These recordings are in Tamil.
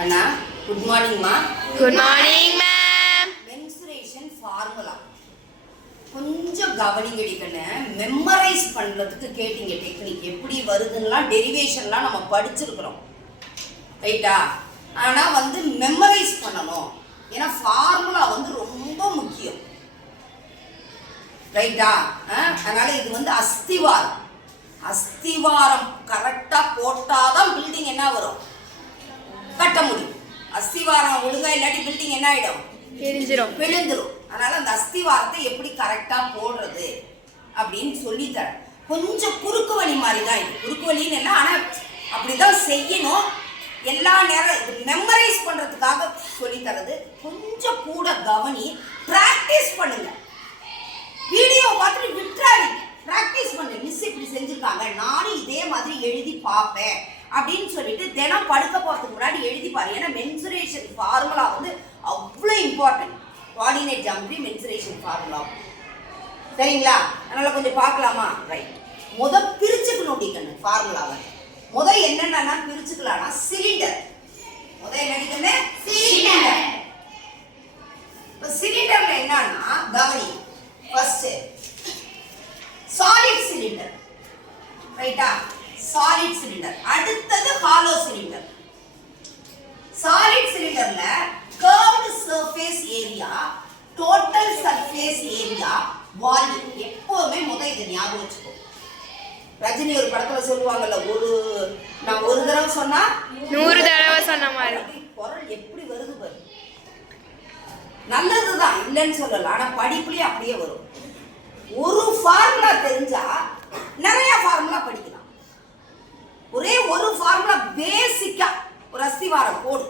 அண்ணா good மார்னிங்மா good morning ma'am mensuration formula கொஞ்சம் கவனிங்கடி கண்ணு மெமரைஸ் பண்ணுறதுக்கு கேட்டிங்க டெக்னிக் எப்படி வருதுன்னெலாம் டெரிவேஷன்லாம் நம்ம படிச்சிருக்கிறோம். ரைட்டா ஆனால் வந்து மெமரைஸ் பண்ணணும். ஏன்னா ஃபார்முலா வந்து ரொம்ப முக்கியம். ரைட்டா அதனால இது வந்து அஸ்திவாரம். அஸ்திவாரம் கரெக்டாக போட்டாதான் பில்டிங் என்ன வரும்? கட்ட முடியும். அஸ்திவாரம் ஒழுங்கா இல்லாட்டி பில்டிங் என்ன ஆயிடும்? தெரிஞ்சிரும் விழுந்துரும். அதனால அந்த அஸ்திவாரத்தை எப்படி கரெக்டா போடுறது அப்படின்னு சொல்லித்தரேன். கொஞ்சம் குறுக்கு வழி மாதிரி தான் இது. குறுக்கு வழின்னு இல்லை ஆனா அப்படிதான் செய்யணும். எல்லா நேரம் இது மெமரைஸ் பண்றதுக்காக சொல்லித்தரது. கொஞ்சம் கூட கவனி பிராக்டிஸ் பண்ணுங்க. வீடியோ பார்த்துட்டு விட்டுறாதீங்க. ப்ராக்டிஸ் பண்ணு. மிஸ் இப்படி செஞ்சுருக்காங்க. நானும் இதே மாதிரி எழுதி பார்ப்பேன். அப்படின்னு சொல்லிட்டு தினம் படுக்க போகிறதுக்கு முன்னாடி எழுதி ஏன்னா மென்சுரேஷன் ஃபார்முலா வந்து அவ்வளோ important coordinate geometry mensuration formula சரிங்களா? அதனால் கொஞ்சம் பார்க்கலாமா? ரைட் முத பிரிச்சுக்கணும் டிக்கண்ணு ஃபார்முலாவை முத என்னென்னா பிரிச்சுக்கலாம்னா சிலிண்டர் முத என்ன சிலிண்டர் இப்போ சிலிண்டரில் என்னன்னா கவனி ஃபர்ஸ்ட் சாலிட் சிலிண்டர் ரைட்டா சாலிட் சிலிண்டர் அடுத்தது hollow cylinder solid சிலிண்டர்ல curved surface area total surface area volume எப்பவுமே முத இதை ஞாபகம் வச்சுக்கோ. ரஜினி ஒரு படத்துல சொல்லுவாங்கல்ல ஒரு நான் ஒரு தடவை சொன்னா நூறு தடவை சொன்ன மாதிரி. குரல் எப்படி வருது பாரு. நல்லதுதான் இல்லைன்னு சொல்லல ஆனா படிப்புலயே அப்படியே வரும். ஒரு ஃபார்முலா தெரிஞ்சா நிறைய ஃபார்முலா படிக்கலாம். ஒரே ஒரு ஃபார்முலா பேசிக்கா ஒரு அஸ்திவாரம் போடு.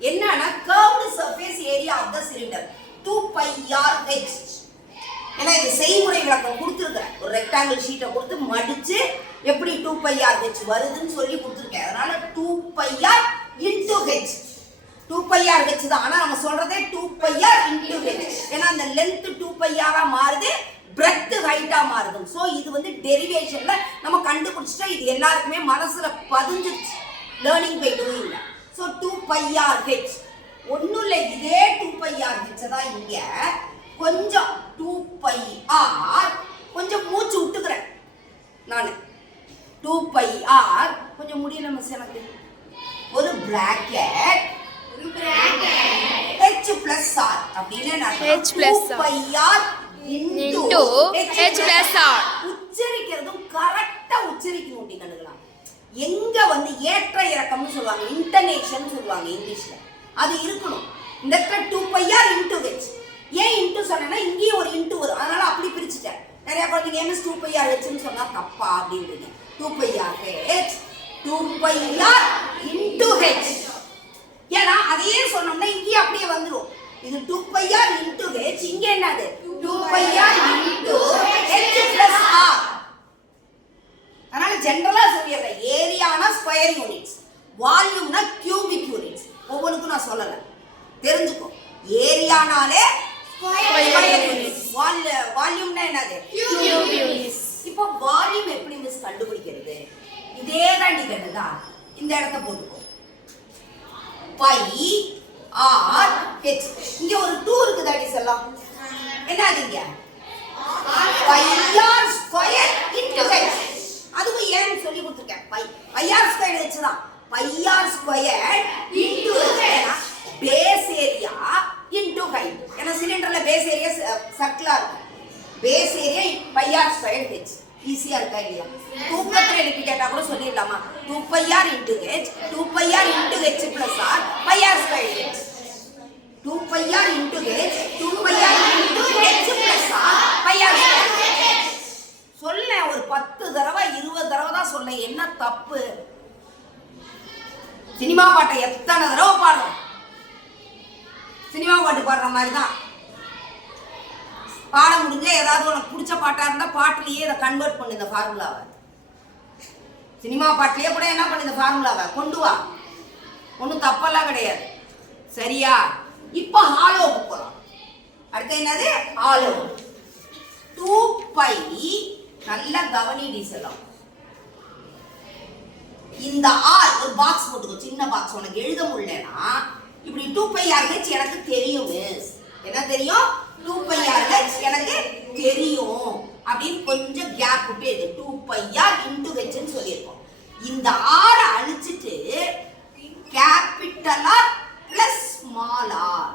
என்னன்னா curved surface area of the cylinder two pi r h ஏன்னா இது செய்முறை விளக்கம் கொடுத்துருக்கேன் ஒரு ரெக்டாங்கிள் ஷீட்டை கொடுத்து மடிச்சு எப்படி டூ பை ஆர் ஹெச் வருதுன்னு சொல்லி கொடுத்துருக்கேன். அதனால two pi r into h two pi r h தான். ஆனால் நம்ம சொல்கிறதே two pi r into h ஏன்னா அந்த லென்த் டூ பை ஆரா மாறுது பிரெத் ஹைட்டாக மாறுது. ஸோ இது வந்து டெரிவேஷனில் நம்ம கண்டுபிடிச்சிட்டா இது எல்லாருக்குமே மனசில் பதிஞ்சிருச்சு. லேர்னிங் பை இல்லை so two pi r h ஒன்றும் இல்லை இதே டூ பை ஆர் ஹெச் தான் இங்க. கொஞ்சம் டூ பை ஆர் கொஞ்சம் மூச்சு விட்டுக்கிறேன். நான். டூ பை ஆர் கொஞ்சம் முடியல மிஸ் எனக்கு. ஒரு பிராக்கெட் ஹெச் பிளஸ் ஆர் அப்படின்னு H plus R. Pi r Into H plus R. உச்சரிக்கிறதும் கரெக்டா உச்சரிக்கணும் அப்படி கண்டுக்கலாம் எங்க வந்து ஏற்ற இறக்கம்னு சொல்லுவாங்க? இன்டர்நேஷன் சொல்லுவாங்க இங்கிலீஷ்ல. அது இருக்கணும். இந்த இடத்துல two pi r into h ஏன் இன்டூ சொன்னேன்னா இங்கேயும் ஒரு இன்டூ வரும். அதனால அப்படி பிரிச்சுட்டேன். நிறைய குழந்தைங்க எம்எஸ் டூ பையார் ஹெச்னு சொன்னா தப்பா? அப்படின்றீங்க two pi r h two pi r into h ஏன்னா அதையே சொன்னோம்னா இங்கேயும் அப்படியே வந்துடும் இது டூ பையார் இன்டூ ஹெச் இங்கே என்னது two pi r into h plus r அதனால ஜென்ரலா சொல்லிடுறேன் ஏரியானா ஸ்கொயர் யூனிட்ஸ் வால்யூம்னா கியூபிக் யூனிட்ஸ் ஒவ்வொன்றுக்கும் நான் சொல்லல தெரிஞ்சுக்கோ ஏரியானாலே ஸ்கொயர் யூனிட்ஸ் வால்யூம்னா என்னது Cube units. இப்போ வால்யூம் எப்படி மிஸ் கண்டுபிடிக்கிறது இதே தான் நீ கண்டுதான் இந்த இடத்த போட்டுக்கோ பை ஆர் ஹெச் இங்க ஒரு டூ இருக்குது அடி செல்லாம் என்ன அது இங்க pi r square into h அதுவும் ஏன்னு சொல்லி கொடுத்துருக்கேன் pi pi r square h தான் pi r square into h base area into height ஏன்னா சிலிண்டர்ல பேஸ் ஏரியா சர்க்கிளா இருக்கும் base area pi r square h ஈஸியாக இருக்கா இல்லையா? தூக்கத்தில் எழுப்பி கேட்டால் கூட சொல்லிடலாமா? Two pi r into h two pi r into h plus r pi r square h two pi r into h two pi r into h plus r pi r சொல்ல ஒரு பத்து தடவை இருபது தடவை தான் சொல்ல என்ன தப்பு? சினிமா பாட்டை எத்தனை தடவை பாடுறோம்? சினிமா பாட்டு பாடுற மாதிரி தான் பாட முடிஞ்ச ஏதாவது உனக்கு பிடிச்ச பாட்டாக இருந்தால் பாட்டுலயே இதை கன்வெர்ட் பண்ணு இந்த ஃபார்முலாவை சினிமா பாட்டிலேயே கூட என்ன பண்ணு இந்த ஃபார்முலாவை கொண்டு வா. ஒன்றும் தப்பெல்லாம் கிடையாது. சரியா? இப்போ ஹாலோவுக்கு போகலாம் அடுத்து என்னது? ஹாலோ டூ பை நல்ல கவனி டீசலம் இந்த ஆர் ஒரு பாக்ஸ் போட்டுக்கோ சின்ன பாக்ஸ் உனக்கு எழுத முடியலன்னா இப்படி டூ பை ஆர் எனக்கு தெரியும். மிஸ் என்ன தெரியும்? டூ பை ஆர் ஹெச் எனக்கு தெரியும். அப்படின்னு கொஞ்சம் கேப் விட்டு இது டூ பை ஆர் இன்டு ஹெச்னு சொல்லியிருக்கோம். இந்த ஆரை அழிச்சிட்டு capital r plus small r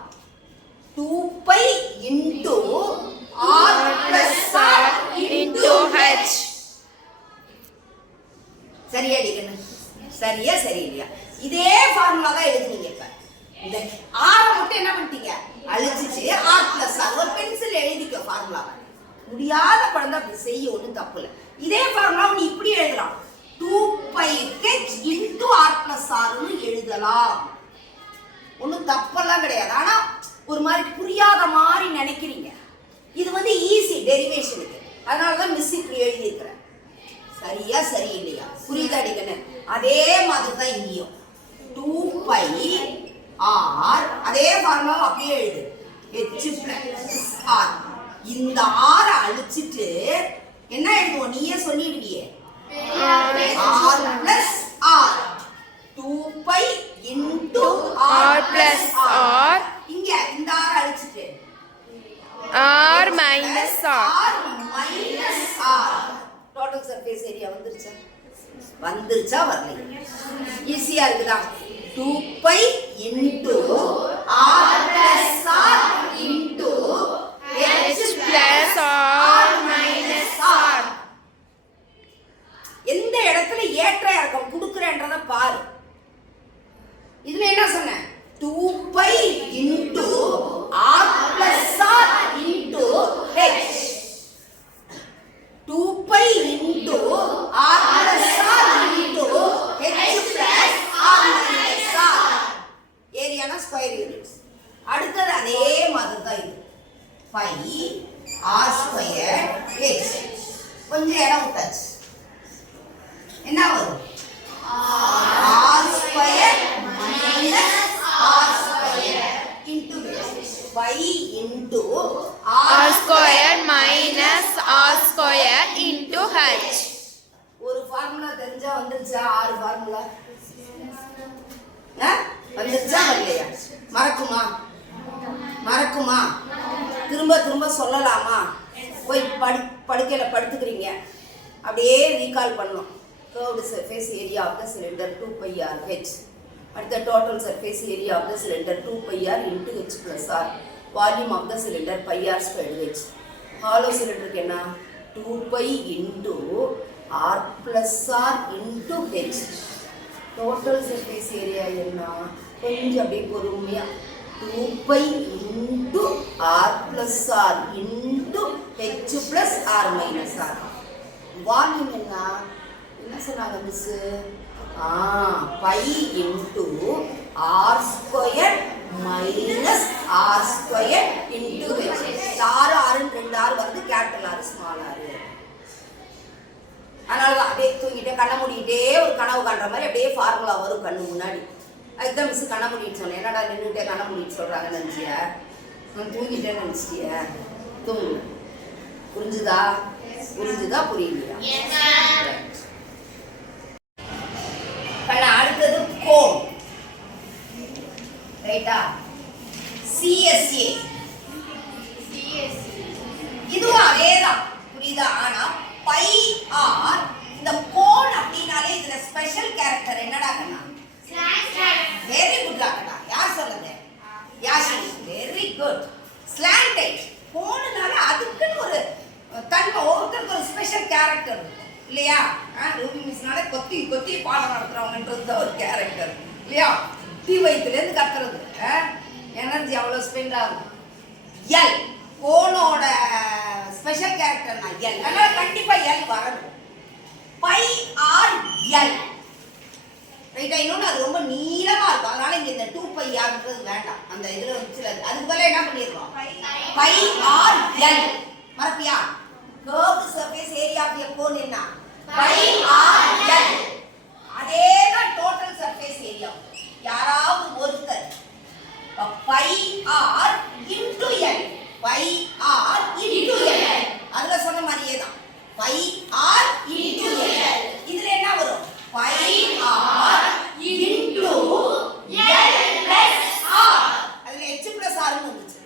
two pi into r plus r into h சரியா அடிக்கணும் சரியா சரி இல்லையா இதே ஃபார்முலா தான் எழுதுங்க இப்ப இந்த ஆரை மட்டும் என்ன பண்ணிட்டீங்க அழிச்சிச்சு ஆர் பிளஸ் ஆர் ஒரு பென்சில் எழுதிக்க ஃபார்முலாவை முடியாத குழந்தை அப்படி செய்ய ஒன்றும் தப்பு இல்லை. இதே ஃபார்முலா நீ இப்படி எழுதலாம். Two pi h into r plus ஆர்னு எழுதலாம். ஒன்றும் தப்பெல்லாம் கிடையாது. ஆனால் ஒரு மாதிரி புரியாத மாதிரி நினைக்கிறீங்க. இது வந்து ஈஸி டெரிவேஷனுக்கு அதனால தான் மிஸ் இப்படி எழுதியிருக்கிறேன். சரியா சரி இல்லையா புரியுதா அடிக்கணும் அதே மாதிரி தான் இங்கேயும். டூ பை ஆர் அதே ஃபார்முலா அப்படியே எழுது. ஹெச் பிளஸ் ஆர் இந்த ஆரை அழிச்சிட்டு என்ன எழுதுவோம்? நீயே சொல்லிடுவியே. R plus r two pi into R plus R. இங்க இந்த ஆர் அழிச்சிட்டு. Minus R. R minus r total surface area வந்துருச்சா? வந்துருச்சா? வரல ஈஸியா இருக்குதா? Two pi into r plus r into H plus r minus r எந்த இடத்துல ஏற்ற இறக்கம் கொடுக்குறேன்றத பாரு. இதுல என்ன சொன்னேன்? Two pi in r plus r into h two pi into r plus r into h plus r minus r ஏரியானா square units அடுத்தது அதே மாதிரி தான் இது பை ஆர் ஸ்கொயர் ஹெச் கொஞ்சம் இடம் விட்டாச்சு என்ன வரும் r square minus r square into pi into R square r square square into ஒரு ஃபார்முலா தெரிஞ்சா வந்துருச்சா? ஆறு ஃபார்முலா வந்துருச்சா வரலையா? மறக்குமா? மறக்குமா? திரும்ப திரும்ப சொல்லலாமா? போய் படு படுக்கையில் படுத்துக்கிறீங்க. அப்படியே ரீகால் பண்ணணும். Curved surface area of the cylinder two pi r h அடுத்த total surface area of the cylinder two pi r into h plus r volume of the cylinder pi r square h hollow சிலிண்டருக்கு என்ன? Two pi into r plus r into h total surface area என்ன? கொஞ்சம் அப்படியே பொறுமையா. Two pi into r plus r into h plus r minus r volume என்ன? என்ன சொன்னாங்க மிஸ்ஸு ஆ pi into r square minus r square into h ஆறு ஆறுன்னு ரெண்டு ஆறு வருது கேபிட்டல் ஆறு ஸ்மால் ஆறு. அதனால தான் அப்படியே தூங்கிட்டே கண்ணை மூடிக்கிட்டே ஒரு கனவு காண்ற மாதிரி அப்படியே ஃபார்முலா வரும் கண்ணு முன்னாடி. அதுக்கு தான் மிஸ் கண்ணை மூடிட்டு சொன்னேன். என்னடா நின்றுட்டே கண்ணை மூடிட்டு சொல்கிறாங்கன்னு நினச்சிய நான் தூங்கிட்டேன்னு நினச்சிட்டிய. தூங்கு. புரிஞ்சுதா? புரிஞ்சுதா புரியலையா. கண்ணா அடுத்தது கோன் ரைட்டா சிஎஸ்ஏ இதுவும் அதேதான் புரியுதா? ஆனா பை ஆர் இந்த கோன் அப்படின்னாலே இதுல ஸ்பெஷல் கேரக்டர் என்னடா கண்ணா? வெரி குட் கண்ணா. யார் சொல்லுங்க யாஷினி. வெரி குட் ஸ்லாண்டட் கோனுனால அதுக்குன்னு ஒரு தன்மை ஒவ்வொருத்தருக்கு ஒரு ஸ்பெஷல் கேரக்டர் இருக்கும். இல்லையா? ரூபி மிஸ்னால கொத்தி கொத்தி பாடம் நடத்துறவங்கன்றது தான் ஒரு கேரக்டர் இல்லையா? தீ வயிற்றுலேருந்து கத்துறது. எனர்ஜி அவ்வளோ ஸ்பெண்ட் ஆகும் எல் கோனோட ஸ்பெஷல் கேரக்டர்னா எல் அதனால கண்டிப்பா எல் வரணும் பை ஆர் எல் ரைட்டா இன்னொன்று அது ரொம்ப நீளமா இருக்கும். அதனால இங்க இந்த டூ பை ஆர்ன்றது வேண்டாம். அந்த இதுல வச்சுல அதுக்கு பதிலா என்ன பண்ணிடுறோம் pi r l மறப்பியா? Curved surface area of a cone என்ன? பை ஆர் எல் அதே தான் டோட்டல் சர்ஃபேஸ் ஏரியா யாராவது ஒருத்தர் pi r into l pi r into l அதுல சொன்ன மாதிரியே தான் பை ஆர் இன்டு எல் இதுல என்ன வரும்? Pi R into L plus R அதுல எச் பிளஸ் ஆர்னு வந்துச்சு.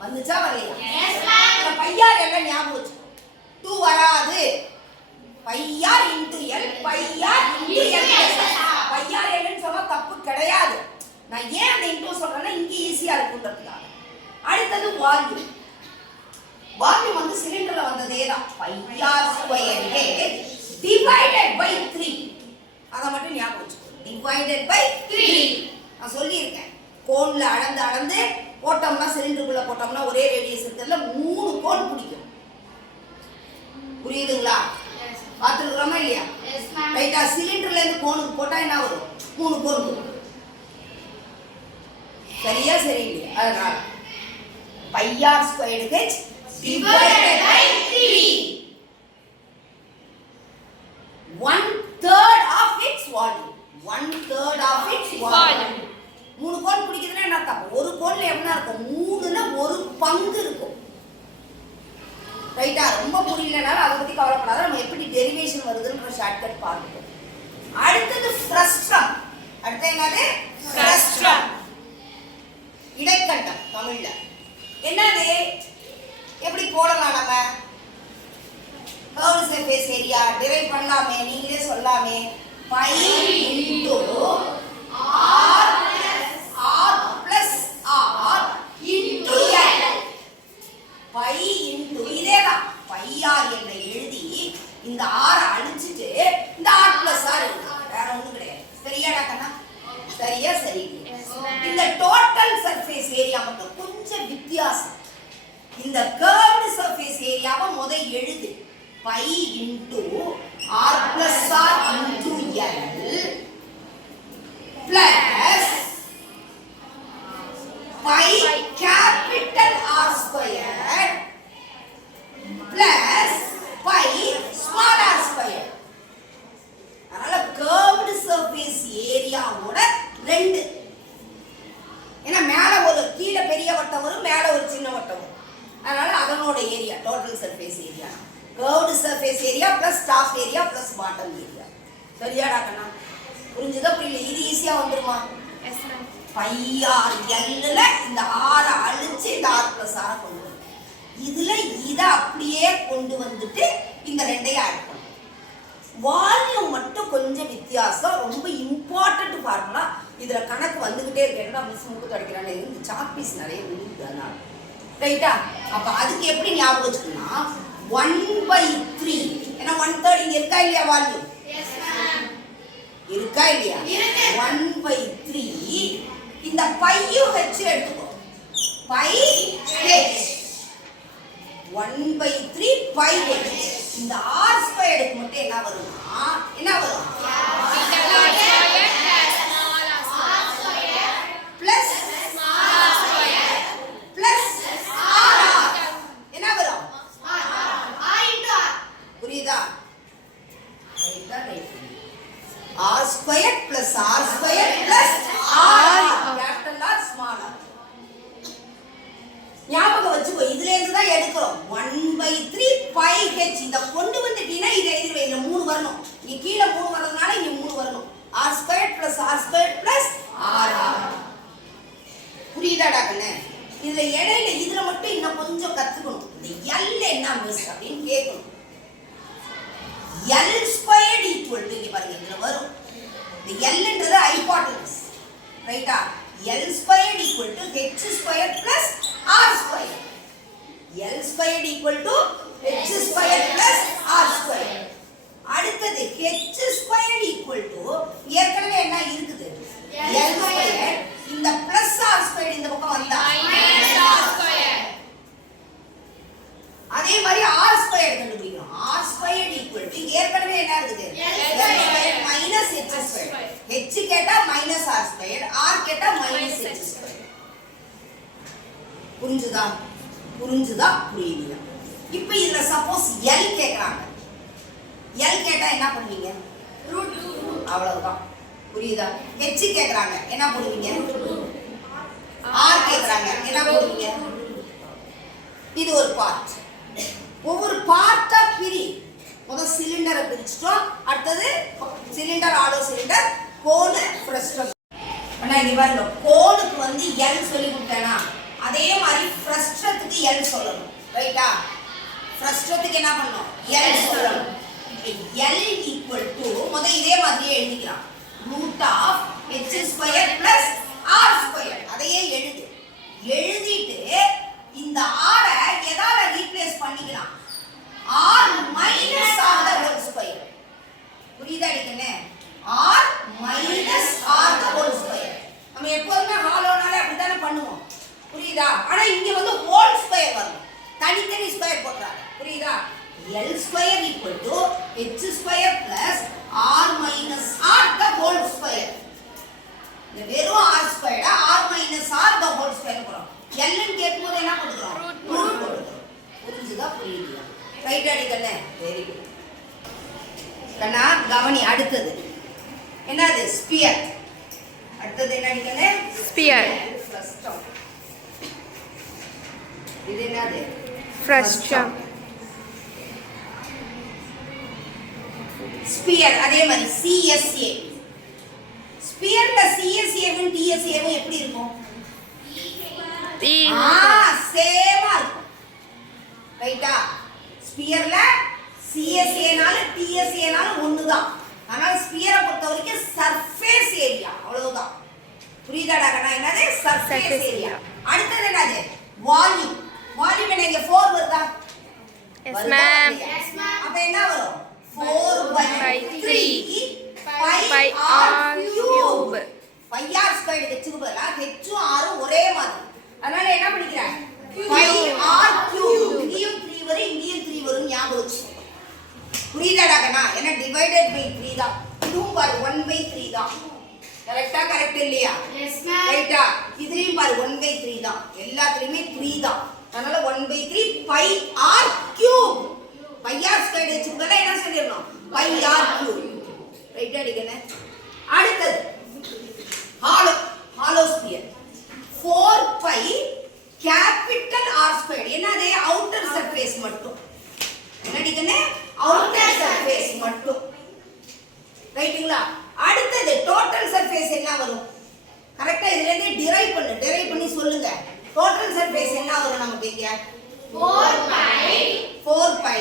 வந்துச்சா வரையா பையார் எல்லாம் ஞாபகம் வச்சு? டூ வராது. Pi r into l r into l pi r எல்னு சொன்னா தப்பு கிடையாது. நான் ஏன் அந்த இன்டு சொல்றேன்னா இங்கே ஈஸியா இருக்குன்றதுக்காக அடுத்தது வால்யூம். வால்யூம் வந்து சிலிண்டர்ல வந்ததே தான் pi r square divided by three அதை மட்டும் ஞாபகம் வச்சுக்கோ. டிவைடட் பை த்ரீ நான் சொல்லியிருக்கேன். கோன்ல அளந்து அளந்து போட்டோம்னா சிலிண்டருக்குள்ள போட்டோம்னா ஒரே ரேடியஸ் இருக்கிறதுல மூணு கோன் பிடிக்கும். புரியுதுங்களா? பார்த்துருக்குறோமா இல்லையா? ரைட்டா சிலிண்டர்ல இருந்து கோனுக்கு போட்டா என்ன வரும்? மூணு கோன் சரியா சரி இல்லையா அதனால pi r squared h divided by 3 one third of its volume. One third of its volume. மூணு கோன் பிடிக்குதுன்னா என்ன அர்த்தம்? ஒரு கோன்ல என்ன இருக்கும்? மூணுல ஒரு பங்கு இருக்கும். ரைட்டா ரொம்ப புரியலனாலும் அதை பத்தி கவலைப்படாத. நம்ம எப்படி டெரிவேஷன் வருதுன்ற ஷார்ட்கட் பார்த்துட்டோம் அடுத்தது ஃப்ரஸ்ட்ரம் அடுத்து என்னது? ஃப்ரஸ்ட்ரம் இடைக்கண்டம் தமிழ்ல. என்னது? எப்படி போடலாம் நம்ம? கர்வ் சர்ஃபேஸ் ஏரியா டிரைவ் பண்ணலாமே நீங்களே சொல்லாமே. Pi into r r plus r into l pi into இதே தான் பை ஆர் எல்ல எழுதி இந்த ஆரை அழிச்சிட்டு இந்த ஆர் பிளஸ் ஆர் எழுதணும் வேற ஒண்ணும் கிடையாது சரியாடா கண்ணா சரியா சரி இந்த டோட்டல் சர்ஃபேஸ் ஏரியா மட்டும் கொஞ்சம் வித்தியாசம். இந்த கர்வ்டு சர்ஃபேஸ் ஏரியாவை முத எழுது. Pi into r plus r into l plus pi cap r square plus pi small r square அதனால கர்வ்டு சர்ஃபேஸ் ஏரியாவோட ரெண்டு ஏன்னா மேல ஒரு கீழே பெரிய வட்டம் வரும் மேல ஒரு சின்ன வட்டம் வரும் அதனால அதனோட area total surface area curved surface area plus top area plus bottom area சரியாடா கண்ணா புரிஞ்சுதா புரியல இது ஈஸியா வந்துருமா பையார் எல்லுல இந்த ஆறை அழிச்சு இந்த ஆர் பிளஸ் ஆரை கொண்டு வரும் இதுல இதை அப்படியே கொண்டு வந்துட்டு இந்த ரெண்டையும் ஆட் பண்ணும் வால்யூம் மட்டும் கொஞ்சம் வித்தியாசம் ரொம்ப இம்பார்ட்டன்ட் ஃபார்முலா இதுல கணக்கு வந்துகிட்டே இருக்கு. என்ன மிஸ் முட்டு கிடைக்கிறானே இந்த சாக் பீஸ் நிறைய விழுகுது அதனால. ரைட்டா அப்ப அதுக்கு எப்படி ஞாபகம் வச்சுக்கணும்னா ஒன் பை த்ரீ ஏன்னா ஒன் தேர்ட் இங்க இருக்கா இல்லையா வால்யூம்? இருக்கா இல்லையா? ஒன் பை த்ரீ இந்த பையும் ஹெச் எடுத்துக்கோ. Pi h one pi three pi h இந்த ஆர் ஸ்கொயருக்கு மட்டும் என்ன வரும்னா என்ன வரும் பிளஸ் பிளஸ் ஆர் ஆர் என்ன வரும் புரியுதா ரைட்டா right r square plus r square plus r capital r small r ஞாபகம் வச்சுக்கோ இதுல இருந்து தான் எடுக்கிறோம். One pi three pi h இதை கொண்டு வந்துட்டீங்கன்னா இதை எழுதிடுவேன் இதுல மூணு வரணும். நீ கீழே மூணு வரதுனால இங்க மூணு வரணும். R square plus r square plus r r புரியுதாடா கண்ணு? இதுல இடையில இதுல மட்டும் இன்னும் கொஞ்சம் கத்துக்கணும். இந்த எல் என்ன மிஸ் அப்படின்னு கேட்கணும். எல் ஸ்கொயர்ட் ஈக்குவல் டு இங்கே பாருங்க இதில் வரும். இந்த எல்ன்றது ஹைபாட்டனஸ் ரைட்டா l squared equal to h square plus r square l squared equal to h square plus r square அடுத்தது ஹெச் ஸ்கொயர்ட் ஈக்குவல் டு ஏற்கனவே என்ன இருக்குது எல் ஸ்கொயர் இந்த பிளஸ் ஆர் ஸ்கொயர் இந்த பக்கம் வந்தா அதே மாதிரி ஆர் ஸ்கொயர் கண்டுபிடிக்கணும் ஆர் ஸ்கொயர் ஈக்குவல் டு ஏற்கனவே என்ன இருக்குது l square minus h square h கேட்டா மைனஸ் ஆர் ஸ்கொயர் ஆர் கேட்டா மைனஸ் ஹெச் ஸ்கொயர் புரிஞ்சுதா? புரிஞ்சுதா? புரியலையா? இப்போ இதில் சப்போஸ் எல் கேட்குறாங்க எல் கேட்டா என்ன பண்ணுவீங்க? அவ்வளவுதான். புரியுதா? ஹெச் கேட்குறாங்க என்ன பண்ணுவீங்க ஆர் கேக்குறாங்க. என்ன பண்ணுவீங்க இது ஒரு பார்ட் ஒவ்வொரு பார்ட்டா பிரி. முதல் சிலிண்டரை பிரிச்சிட்டோம். அடுத்தது cylinder hollow cylinder cone frustum ஆனால் இங்க பாருங்க. கோனுக்கு வந்து எல் சொல்லி கொடுத்தேனா? அதே மாதிரி ஃப்ரஸ்ட்ரத்துக்கு எல் சொல்லணும். ரைட்டா ஃப்ரஸ்ட்ரத்துக்கு என்ன பண்ணணும்? எல் சொல்லணும். எல் ஈக்குவல் டு முத இதே மாதிரியே எழுதிக்கலாம். Root of h square plus r square அதையே எழுது. எழுதிட்டு இந்த ஆரை எதால ரீப்ளேஸ் பண்ணிக்கலாம். R minus r whole square புரியுதா அடிக்கண்ணே r minus r the whole square நம்ம எப்போதுமே ஹாலோனால அப்படித்தானே பண்ணுவோம் புரியுதா ஆனா இங்க வந்து ஹோல் ஸ்கொயர் வரும் தனித்தனி ஸ்கொயர் போடுறாங்க புரியுதா? L square equal to H square plus R minus R the whole square இந்த வெறும் R ஸ்கொயர்டா R minus R the whole square போறோம் எல்னு கேட்கும்போது என்ன Root ரூட் போடுறோம் புரிஞ்சுதா? புரியுதா? ரைட் அடிக்கண்ணே வெரி குட் கண்ணா கவனி அடுத்தது. என்னது? ஸ்பியர் அடுத்தது என்ன அடிக்கண்ணே Sphere. ஃப்ரஸ்டம் இது என்னது? Frustum. ஸ்பியர் அதே மாதிரி சிஎஸ்ஏ ஸ்பியர்ல சிஎஸ்ஏவும் டிஎஸ்ஏவும் எப்படி இருக்கும்? சேமா இருக்கும். ரைட்டா ஸ்பியர்ல சிஎஸ்ஏனால டிஎஸ்ஏனால ஒண்ணுதான். அதனால ஸ்பியரை பொறுத்த வரைக்கும் சர்ஃபேஸ் ஏரியா அவ்வளவுதான். புரியுதாடா என்னது? Surface area. அடுத்தது என்னது? வால்யூம் வால்யூம் என்ன இங்க 4 வருதா? ma'am. இல்லையா? அப்ப என்ன வரும்? 4 by By 3 three. pi Pi r r cube. cube. pi r square ஹெச்சுக்கு பதிலா ஹெச்சும் ஆரும் ஒரே மாதிரி. அதனால என்ன pi r cube. இங்கேயும் 3 வரும் இங்கேயும் 3 வரும் ஞாபகம் வச்சு. புரியுதாடா கண்ணா? ஏன்னா டிவைடட் பை 3 தான். இதுவும் பாரு 1 பை 3 தான். கரெக்டா கரெக்ட் இல்லையா? ரைட்டா இதுலயும் பாரு 1 பை 3 தான். எல்லாத்துலயுமே 3 தான். அதனால one pi three pi r cube pi r square வச்சுக்கிறதால என்ன சொல்லிடணும்? பை ஆர் கியூப் ரைட் அடிக்கணும் அடுத்தது hollow hollow sphere 4 pi capital r square என்னது? அவுட்டர் சர்ஃபேஸ் மட்டும். என்ன அடிக்கணும் அவுட்டர் சர்ஃபேஸ் மட்டும். ரைட்டுங்களா அடுத்தது டோட்டல் சர்ஃபேஸ் என்ன வரும். கரெக்டாக இதுலேருந்து டிரைவ் பண்ணு. டிரைவ் பண்ணி சொல்லுங்கள் டோட்டல் சர்ஃபேஸ் என்ன வரும் நமக்கு இங்க 4 பை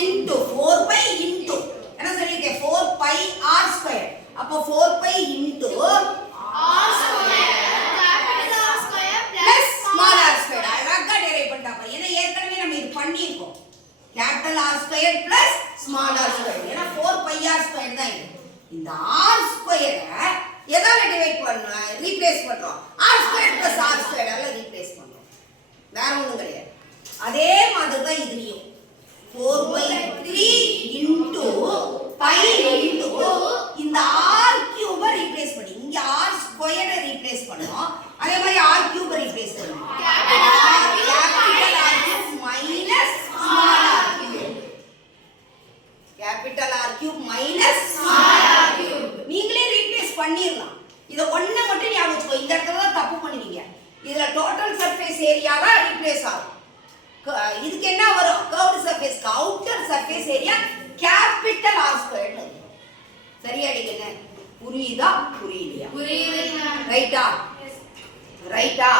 இன்டு 4 பை இன்டு என்ன சொல்லிருக்கேன் 4 பை ஆர் ஸ்கொயர் அப்போ 4 pi into plus small r square அழகா டிரைவ் பண்ணிட்டாங்க ஏன்னா ஏற்கனவே நம்ம இது பண்ணியிருக்கோம். Capital r square plus small r square ஏன்னா ஃபோர் பை ஆர் ஸ்கொயர் தான் இது. இந்த ஆர் ஸ்கொயரை எதால டிவைட் பண்ண ரீப்ளேஸ் பண்றோம். ஆர் ஸ்கொயர் பிளஸ் ஆர் ஸ்கொயரால ரீப்ளேஸ் பண்றோம். வேற ஒண்ணும் கிடையாது. அதே மாதிரி தான் இதுலயும். Four by three into pi into இந்த ஆர் கியூபை ரீப்ளேஸ் பண்ணி இங்க ஆர் ஸ்கொயரை ரீப்ளேஸ் பண்ணோம். அதே மாதிரி ஆர் கியூபை ரீப்ளேஸ் பண்ணோம். Capital r cube minus small r cube capital r cube minus small r cube நீங்களே ரீப்ளேஸ் பண்ணிரலாம் இத ஒண்ணு மட்டும் ஞாபகம் வச்சுக்கோ. இந்த இடத்துல தான் தப்பு பண்ணுவீங்க. இதுல டோட்டல் சர்ஃபேஸ் ஏரியா தான் ரீப்ளேஸ் ஆகும். இதுக்கு என்ன வரும்? Curved surface outer surface area capital r ஸ்கொயர்னு வரும். சரியா அடிக்கண்ணே புரியுதா? புரியலையா? ரைட்டா ரைட்டா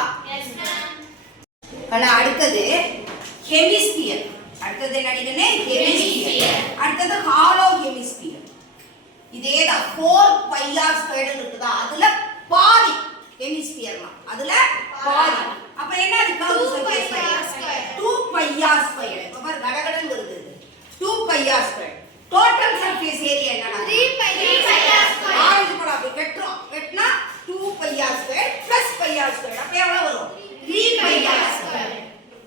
ஆனா அடுத்தது ஹெமிஸ்பியர் அடுத்தது என்ன அடுத்தது ஹாலோ ஹெமிஸ்பியர் இதே தான் ஃபோர் பை ஆர் ஸ்கொயர்டு இருக்குதா? அதுல பாதி ஹெமிஸ்பியர்லாம் அதுல பாதி. அப்ப என்ன surface two pi r square இப்ப பாரு கடகடன் வருது. Two pi r square total surface area என்னன்னா ஆரஞ்சு படம் அப்படி வெட்டுறோம். வெட்டினா two pi r square plus pi r square அப்ப எவ்வளவு வரும்? த்ரீ பை ஆர் ஸ்கொயர்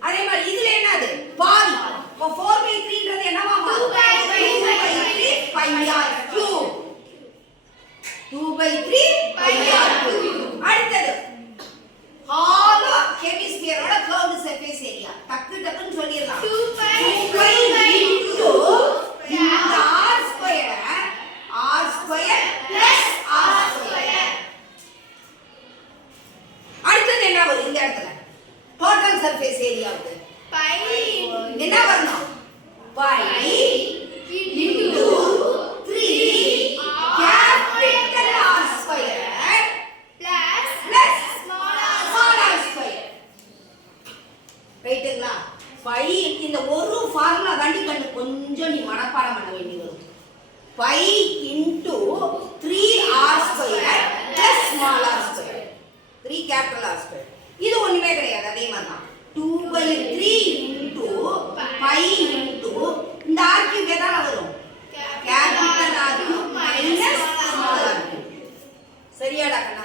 அதே மாதிரி இதுல என்னது? பாதி. இப்போ ஃபோர் பை த்ரீன்றது என்னவா? ரைட்டுங்களா ஃபை இந்த ஒரு ஃபார்முலா தாண்டி கண்டு கொஞ்சம் நீ மனப்பாடம் பண்ண வேண்டி வரும். Pi into three r square plus small r square three capital r square இது ஒன்றுமே கிடையாது அதே மாதிரி தான் two pi three into pi into இந்த ஆர்க்கு இங்கே தான் வரும்? Capital r cube minus small r சரியாடா கண்ணா?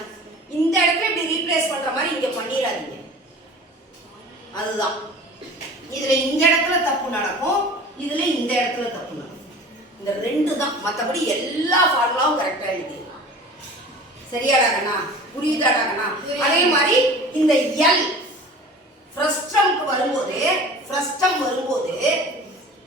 இந்த இடத்துல இப்படி ரீப்ளேஸ் பண்ணுற மாதிரி இங்கே பண்ணிடாதீங்க. அதுதான். இதுல இந்த இடத்துல தப்பு நடக்கும் இதுல இந்த இடத்துல தப்பு நடக்கும். இந்த ரெண்டு தான் மற்றபடி எல்லா ஃபார்முலாவும் கரெக்டா எழுதிடலாம். சரியாடா கண்ணா புரியுதாடா கண்ணா அதே மாதிரி இந்த எல் ஃப்ரஸ்டம்க்கு வரும்போது ஃப்ரஸ்டம் வரும்போது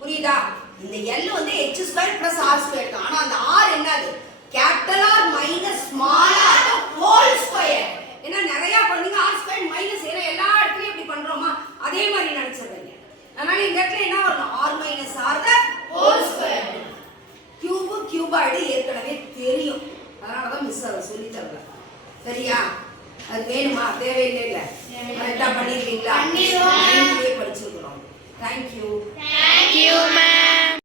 புரியுதா? இந்த எல் வந்து h square plus r square தான். ஆனா அந்த ஆர் என்னது? Capital r minus small r whole square ஏன்னா நிறைய குழந்தைங்க ஆர் ஸ்கொயர் மைனஸ் ஏன்னா எல்லா இடத்துலயும் இப்படி பண்றோமா அதே மாதிரி நினைச்சிடுறீங்க அதனால இந்த இடத்துல என்ன வரணும்? R minus r the whole square cube cuboid ஏற்கனவே தெரியும். அதனால தான் மிஸ் அதை சொல்லி தரல சரியா? அது வேணுமா? தேவையில்லை. இல்லை கரெக்டாக பண்ணிடுவீங்களா பண்ணிடுவோம். படிச்சிருக்கிறோம். Thank you you, ma'am.